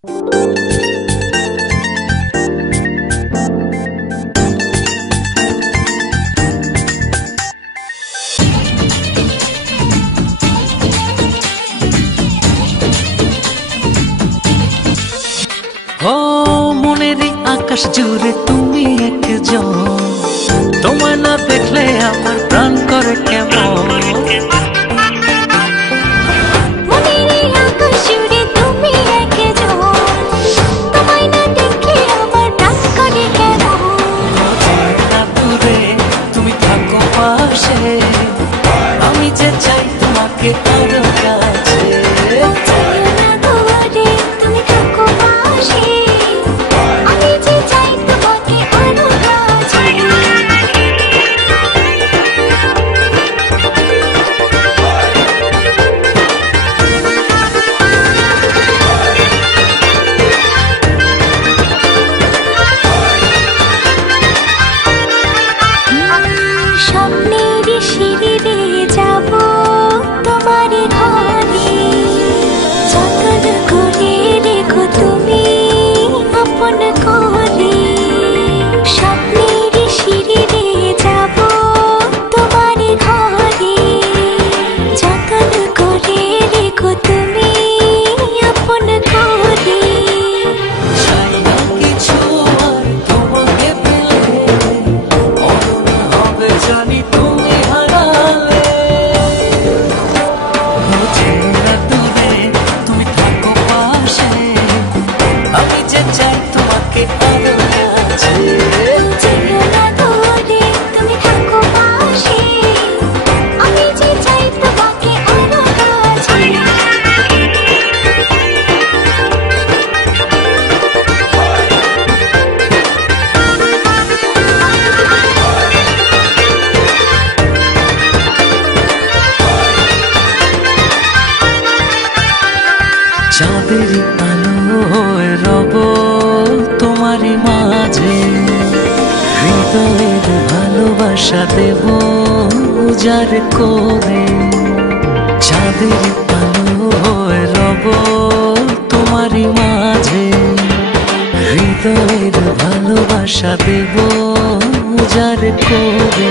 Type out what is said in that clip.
ও মনের আকাশ জুড়ে তুমি একজন, তোমায় না দেখলে আমার প্রাণ করে কেমন। তুমি থাকো পাশে, আমি যে চাই তোমাকে আরো কাছে। চাঁদের আলোয় রব তোমারই মাঝে, হৃদয়ের ভালোবাসা দেব উজাড় করে। চাঁদের আলোয় রব তোমারই মাঝে, হৃদয়ের ভালোবাসা দেব উজাড় করে।